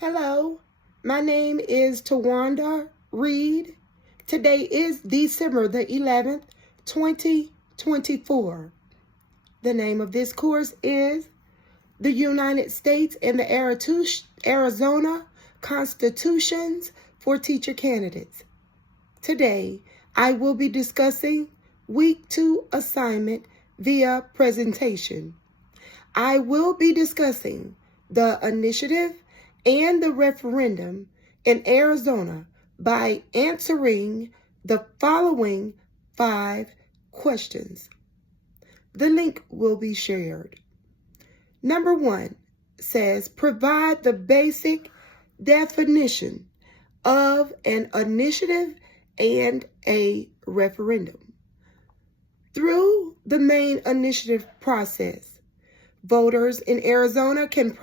Hello, my name is Tawanda Reed. Today is December the 11th, 2024. The name of this course is The United States and the Arizona Constitutions for Teacher Candidates. Today, I will be discussing Week 2 assignment via presentation. I will be discussing the initiative and the referendum in Arizona by answering the following 5 questions. The link will be shared. Number 1 says, provide the basic definition of an initiative and a referendum. Through the main initiative process, voters in Arizona can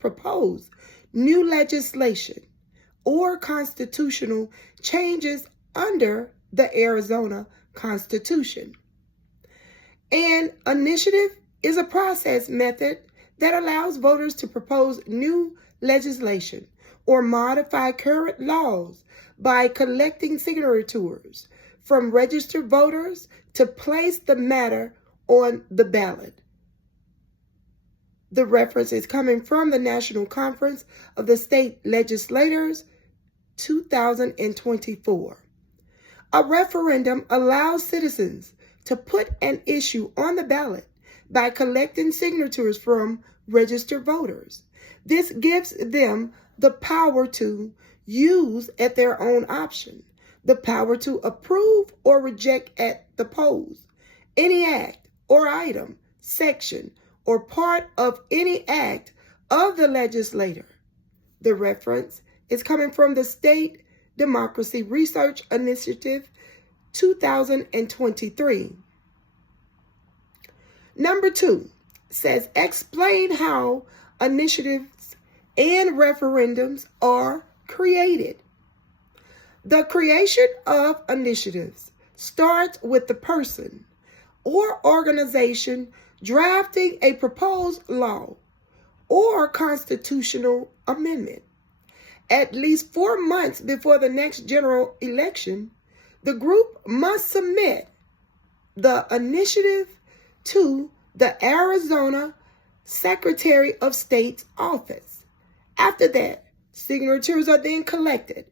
propose new legislation or constitutional changes under the Arizona Constitution. An initiative is a process method that allows voters to propose new legislation or modify current laws by collecting signatures from registered voters to place the matter on the ballot. The reference is coming from the National Conference of the State Legislators, 2024. A referendum allows citizens to put an issue on the ballot by collecting signatures from registered voters. This gives them the power to use at their own option, the power to approve or reject at the polls any act or item, section, or part of any act of the legislator. The reference is coming from the State Democracy Research Initiative, 2023. Number 2 says, explain how initiatives and referendums are created. The creation of initiatives starts with the person or organization drafting a proposed law or constitutional amendment. At least 4 months before the next general election, the group must submit the initiative to the Arizona Secretary of State's office. After that, signatures are then collected,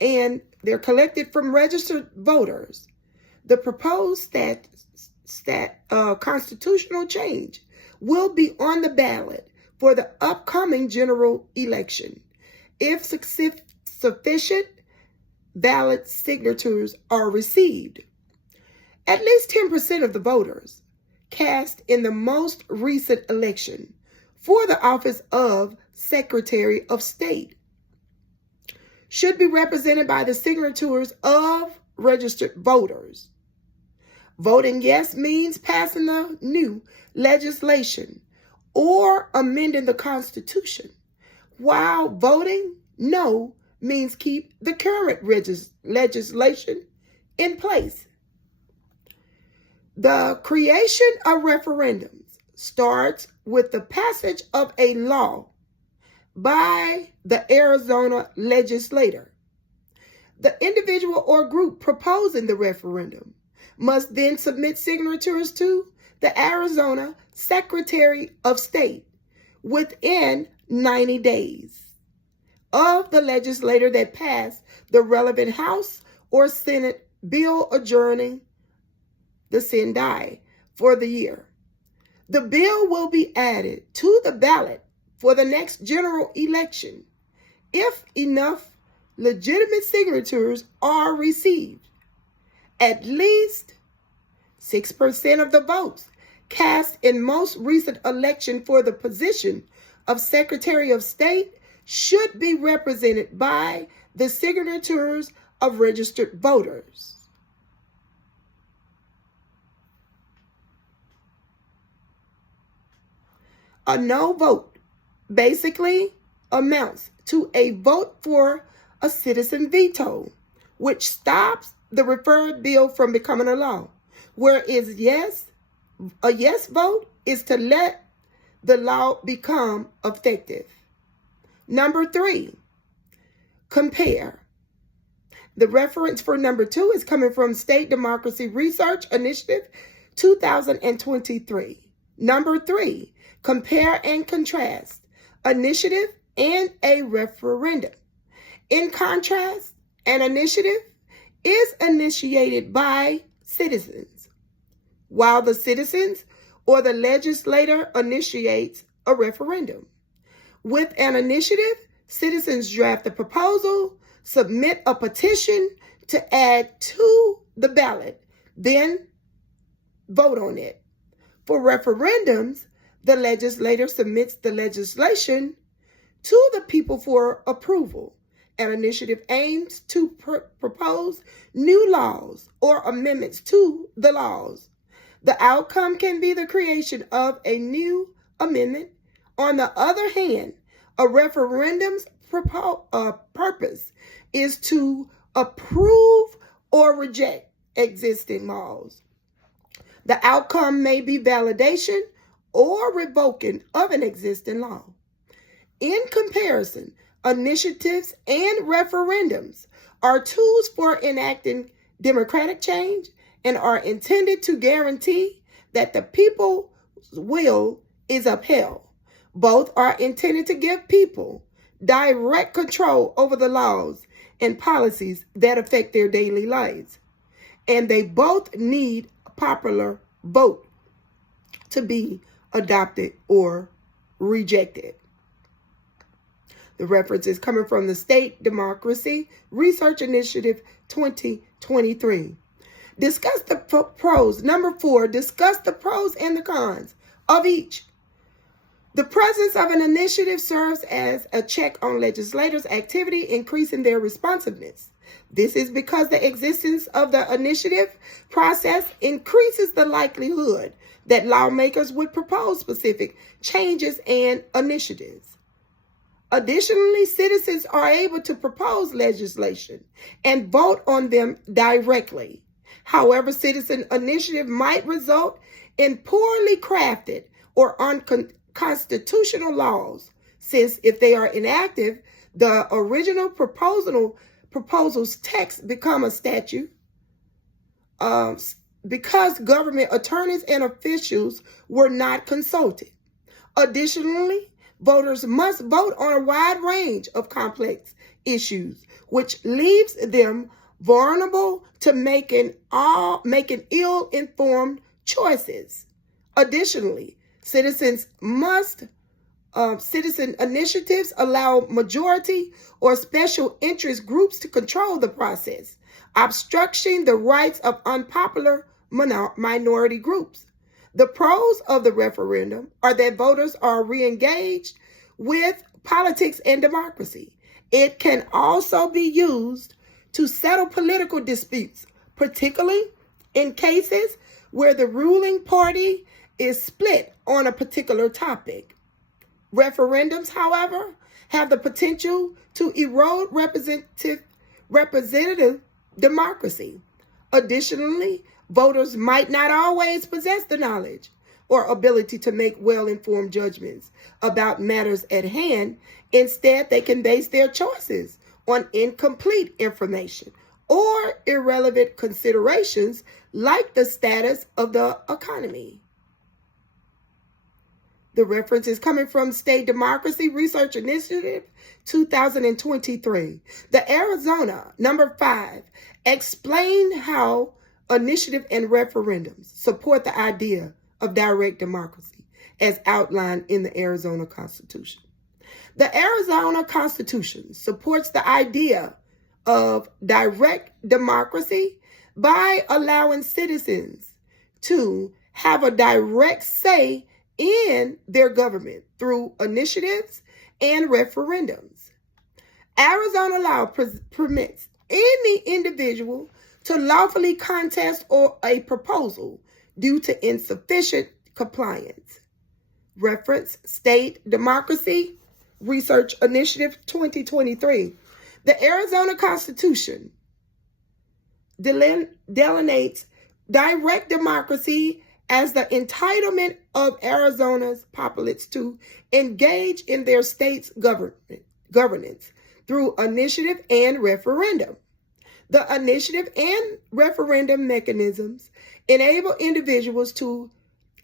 and they're collected from registered voters. The proposed constitutional change will be on the ballot for the upcoming general election. If sufficient ballot signatures are received, at least 10% of the voters cast in the most recent election for the office of Secretary of State should be represented by the signatures of registered voters. Voting yes means passing the new legislation or amending the Constitution, while voting no means keep the current legislation in place. The creation of referendums starts with the passage of a law by the Arizona legislator. The individual or group proposing the referendum must then submit signatures to the Arizona Secretary of State within 90 days of the legislator that passed the relevant House or Senate bill adjourning the sine for the year. The bill will be added to the ballot for the next general election if enough legitimate signatures are received. At least 6% of the votes cast in most recent election for the position of Secretary of State should be represented by the signatures of registered voters. A no vote basically amounts to a vote for a citizen veto, which stops the referred bill from becoming a law, whereas a yes vote is to let the law become effective. Number 3, compare. The reference for number 2 is coming from State Democracy Research Initiative 2023. Number 3, compare and contrast initiative and a referendum. In contrast, an initiative is initiated by citizens, while the citizens or the legislator initiates a referendum. With an initiative, citizens draft a proposal, submit a petition to add to the ballot, then vote on it. For referendums, the legislator submits the legislation to the people for approval. An initiative aims to propose new laws or amendments to the laws. The outcome can be the creation of a new amendment. On the other hand, a referendum's purpose is to approve or reject existing laws. The outcome may be validation or revoking of an existing law. In comparison, initiatives and referendums are tools for enacting democratic change and are intended to guarantee that the people's will is upheld. Both are intended to give people direct control over the laws and policies that affect their daily lives. And they both need a popular vote to be adopted or rejected. The reference is coming from the State Democracy Research Initiative 2023. Discuss the pros. Number 4, discuss the pros and the cons of each. The presence of an initiative serves as a check on legislators' activity, increasing their responsiveness. This is because the existence of the initiative process increases the likelihood that lawmakers would propose specific changes and initiatives. Additionally, citizens are able to propose legislation and vote on them directly. However, citizen initiative might result in poorly crafted or unconstitutional laws, since if they are inactive, the original proposal's text become a statute. Because government attorneys and officials were not consulted. Additionally, voters must vote on a wide range of complex issues, which leaves them vulnerable to making ill-informed choices. Additionally, citizen initiatives allow majority or special interest groups to control the process, obstructing the rights of unpopular minority groups. The pros of the referendum are that voters are re-engaged with politics and democracy. It can also be used to settle political disputes, particularly in cases where the ruling party is split on a particular topic. Referendums, however, have the potential to erode representative democracy. Additionally, voters might not always possess the knowledge or ability to make well-informed judgments about matters at hand. Instead, they can base their choices on incomplete information or irrelevant considerations like the status of the economy. The reference is coming from State Democracy Research Initiative 2023. The Arizona, number 5, explain how initiative and referendums support the idea of direct democracy as outlined in the Arizona Constitution. The Arizona Constitution supports the idea of direct democracy by allowing citizens to have a direct say in their government through initiatives and referendums. Arizona law permits any individual to lawfully contest or a proposal due to insufficient compliance. Reference State Democracy Research Initiative 2023. The Arizona Constitution delineates direct democracy as the entitlement of Arizona's populace to engage in their state's government governance through initiative and referendum. The initiative and referendum mechanisms enable individuals to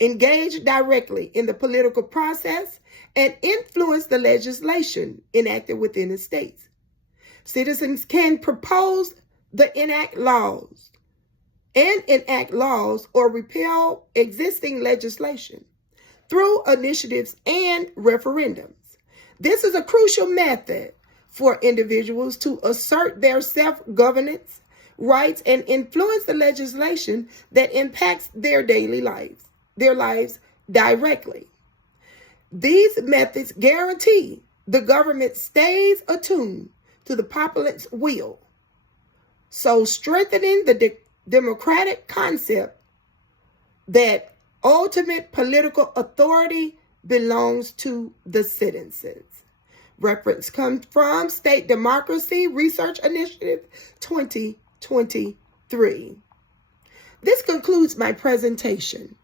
engage directly in the political process and influence the legislation enacted within the states. Citizens can propose enact laws or repeal existing legislation through initiatives and referendums. This is a crucial method for individuals to assert their self-governance rights and influence the legislation that impacts their daily lives directly. These methods guarantee the government stays attuned to the populace's will, so strengthening the democratic concept that ultimate political authority belongs to the citizens. Reference comes from State Democracy Research Initiative 2023. This concludes my presentation.